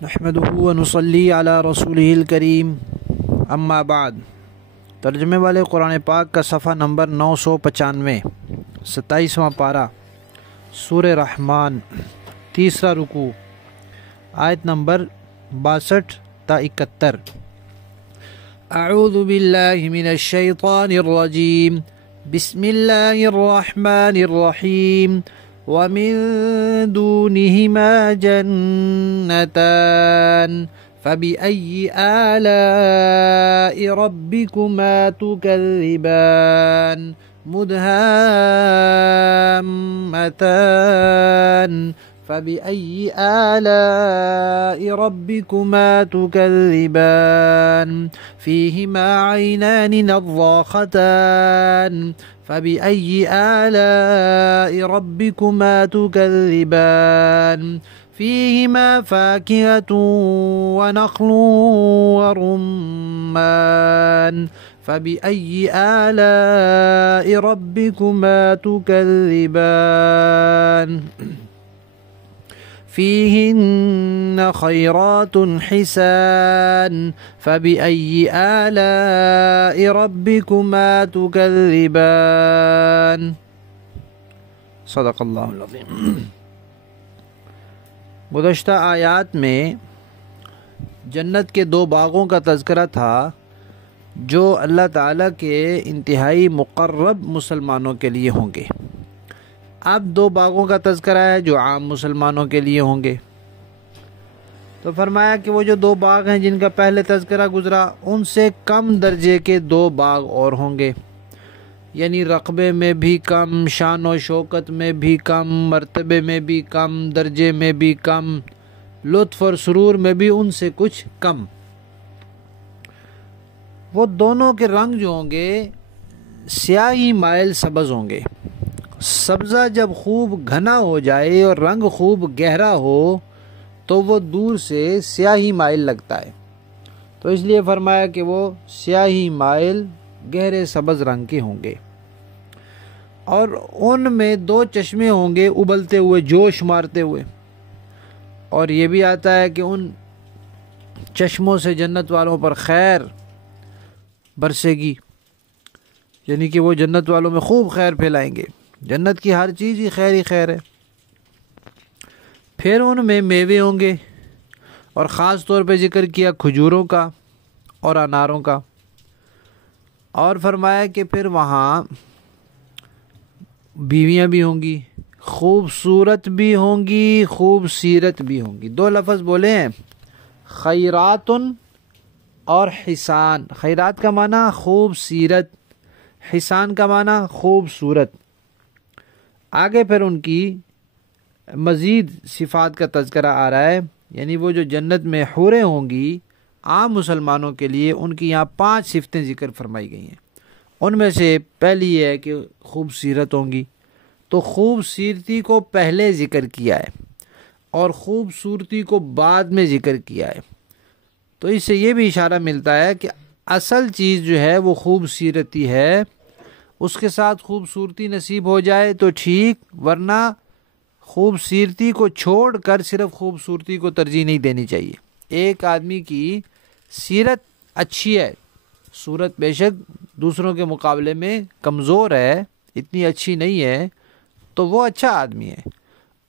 نحمدہ و نصلی علی رسولہ الکریم اما بعد۔ ترجمے والے قرآن پاک کا صفحہ نمبر 995، 27واں پارہ، سورہ رحمان، تیسرا رکوع، آیت نمبر 62 تا 71۔ اعوذ باللہ من الشیطان الرجیم، بسم اللہ الرحمن الرحیم۔ وَمِن دُونِهِمَا جَنَّتَانِ فَبِأَيِّ آلَاءِ رَبِّكُمَا تُكَذِّبَانِ مُدْهَامَّتَانِ فَبِأَيِّ آلَاءِ رَبِّكُمَا تُكَذِّبَانِ فِيهِمَا عَيْنَانِ نَضَّاخَتَانِ فَبِأَيِّ آلَاءِ رَبِّكُمَا تُكَذِّبَانِ فِيهِمَا فَاكِهَةٌ وَنَخْلٌ وَرُمَّانٌ فَبِأَيِّ آلَاءِ رَبِّكُمَا تُكَذِّبَانِ فِيهِنَّ خَيْرَاتٌ حِسَانٌ فَبِأَيِّ آلَاءِ رَبِّكُمَا تُكَذِّبَانِ۔ صدق اللہ العظیم۔ گزشتہ آیات میں جنت کے دو باغوں کا تذکرہ تھا جو اللہ تعالیٰ کے انتہائی مقرب مسلمانوں کے لیے ہوں گے۔ اب دو باغوں کا تذکرہ ہے جو عام مسلمانوں کے لیے ہوں گے۔ تو فرمایا کہ وہ جو دو باغ ہیں جن کا پہلے تذکرہ گزرا، ان سے کم درجے کے دو باغ اور ہوں گے، یعنی رقبے میں بھی کم، شان و شوکت میں بھی کم، مرتبے میں بھی کم، درجے میں بھی کم، لطف اور سرور میں بھی ان سے کچھ کم۔ وہ دونوں کے رنگ جو ہوں گے سیاہی مائل سبز ہوں گے۔ سبزہ جب خوب گھنا ہو جائے اور رنگ خوب گہرا ہو تو وہ دور سے سیاہی مائل لگتا ہے، تو اس لیے فرمایا کہ وہ سیاہی مائل گہرے سبز رنگ کے ہوں گے، اور ان میں دو چشمے ہوں گے ابلتے ہوئے، جوش مارتے ہوئے، اور یہ بھی آتا ہے کہ ان چشموں سے جنت والوں پر خیر برسے گی، یعنی کہ وہ جنت والوں میں خوب خیر پھیلائیں گے۔ جنت کی ہر چیز ہی خیر ہے۔ پھر ان میں میوے ہوں گے، اور خاص طور پہ ذکر کیا کھجوروں کا اور اناروں کا، اور فرمایا کہ پھر وہاں بیویاں بھی ہوں گی، خوبصورت بھی ہوں گی، خوبصیرت بھی ہوں گی۔ دو لفظ بولے ہیں، خیرات اور حسان۔ خیرات کا معنی خوبصیرت، حسان کا معنی خوبصورت۔ آگے پھر ان کی مزید صفات کا تذکرہ آ رہا ہے، یعنی وہ جو جنت میں حوریں ہوں گی عام مسلمانوں کے لیے، ان کی یہاں 5 صفتیں ذکر فرمائی گئی ہیں۔ ان میں سے پہلی یہ ہے کہ خوبصورت ہوں گی، تو خوبصورتی کو پہلے ذکر کیا ہے اور خوبصورتی کو بعد میں ذکر کیا ہے، تو اس سے یہ بھی اشارہ ملتا ہے کہ اصل چیز جو ہے وہ خوبصورتی ہے، اس کے ساتھ خوبصورتی نصیب ہو جائے تو ٹھیک، ورنہ خوبصورتی کو چھوڑ کر صرف خوبصورتی کو ترجیح نہیں دینی چاہیے۔ ایک آدمی کی سیرت اچھی ہے، صورت بے شک دوسروں کے مقابلے میں کمزور ہے، اتنی اچھی نہیں ہے، تو وہ اچھا آدمی ہے،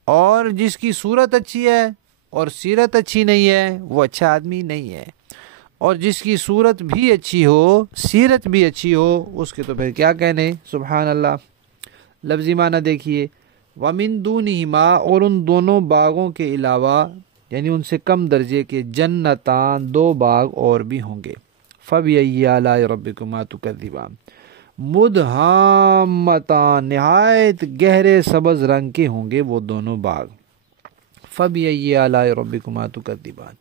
اور جس کی صورت اچھی ہے اور سیرت اچھی نہیں ہے وہ اچھا آدمی نہیں ہے، اور جس کی صورت بھی اچھی ہو، سیرت بھی اچھی ہو، اس کے تو پھر کیا کہنے، سبحان اللہ۔ لفظی معنی دیکھیے، وَمِن دُونِهِمَا، اور ان دونوں باغوں کے علاوہ، یعنی ان سے کم درجے کے، جنتان، دو باغ اور بھی ہوں گے، فَبِأَيِّ آلَاءِ رَبِّكُمَا تُكَذِّبَانِ، مُدْهَامَّتَانِ، نہایت گہرے سبز رنگ کے ہوں گے وہ دونوں باغ، فَبِأَيِّ آلَاءِ رَبِّكُمَا تُكَذِّبَانِ،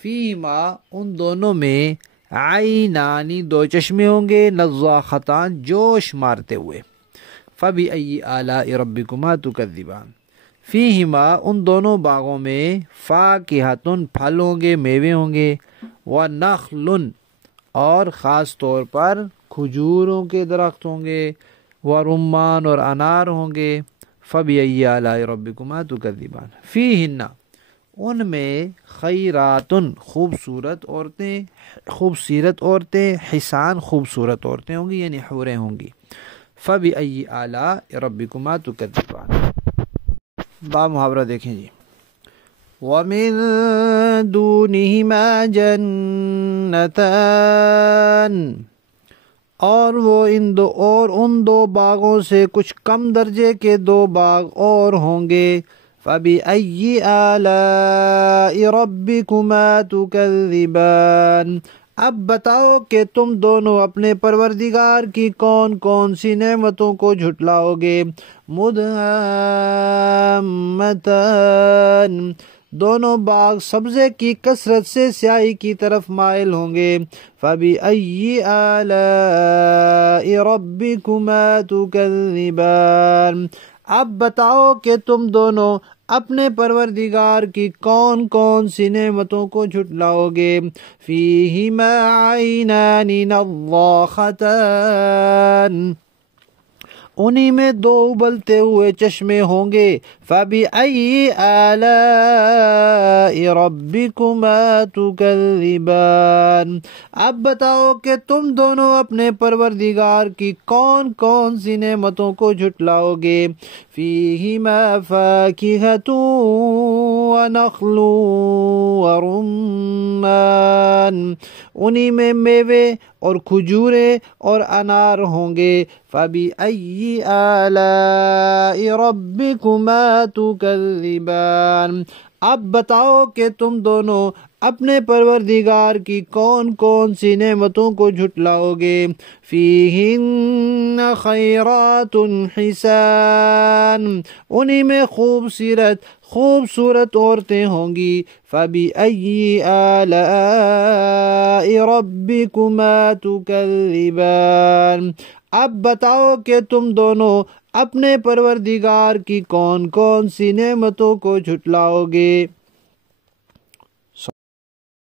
فِيهِمَا، ان دونوں میں، عینانی، دو چشمے ہوں گے، نضاختان، جوش مارتے ہوئے، فَبِأَيِّ آلَاءِ رَبِّكُمَا تُكَذِّبَانِ، فِيهِمَا، ان دونوں باغوں میں، فَاكِهَةٌ، پھل ہوں گے، میوے ہوں گے، وَنَخْلٌ، اور خاص طور پر کھجوروں کے درخت ہوں گے، وَرُمَّانٌ، اور انار ہوں گے، فَبِأَيِّ آلَاءِ رَبِّكُمَا تُكَذِّبَانِ، فِيهِنَّ، ان میں خیراتن خوبصورت عورتیں، خوبصیرت عورتیں، حسان خوبصورت عورتیں ہوں گی یعنی حوریں ہوں گی. فَبِأَيِّ آلَاءِ رَبِّكُمَا تُكَذِّبَانِ. با محاورہ دیکھیں جی. وَمِن دُونِهِمَا جَنَّتَانِ، اور وہ ان دو باغوں سے کچھ کم درجے کے دو باغ اور ہوں گے. فَبِأَيِّ آلَاءِ رَبِّكُمَا تُكَذِّبَانِ. اب بتاؤ کہ تم دونوں اپنے پروردگار کی کون کون سی نعمتوں کو جھٹلاؤ گے. مُدْهَامَّتَانِ، دونوں باغ سبزے کی کثرت سے سیاہی کی طرف مائل ہوں گے. فَبِأَيِّ آلَاءِ رَبِّكُمَا تُكَذِّبَانِ. اب بتاؤ کہ تم دونوں اپنے پروردگار کی کون کون سی نعمتوں کو جھٹلاؤ گے. فِيهِمَا عَيْنَانِ نَضَّاخَتَانِ، انہی میں دو ابلتے ہوئے چشمے ہوں گے. فَبِأَيِّ آلَاءِ رَبِّكُمَا تُكَذِّبَانِ. اب بتاؤ کہ تم دونوں اپنے پروردگار کی کون کون سی نعمتوں کو جھٹلاؤ گے. فِيهِمَا فَاكِهَةٌ وَنَخْلٌ وَرُمَّانٌ، انہی میں میوے اور کھجورے اور انار ہوں گے. فَبِأَيِّ آلَاءِ رَبِّكُمَا تُكَذِّبَانِ. اب بتاؤ کہ تم دونوں اپنے پروردگار کی کون کون سی نعمتوں کو جھٹلاؤ گے. فِيهِنَّ خَيْرَاتٌ حِسَانٌ، انہی میں خوبصورت عورتیں ہوں گی. فَبِأَيِّ آلَاءِ رَبِّكُمَا تُكَذِّبَانِ. اب بتاؤ کہ تم دونوں اپنے پروردگار کی کون کون سی نعمتوں کو جھٹلاؤ گے.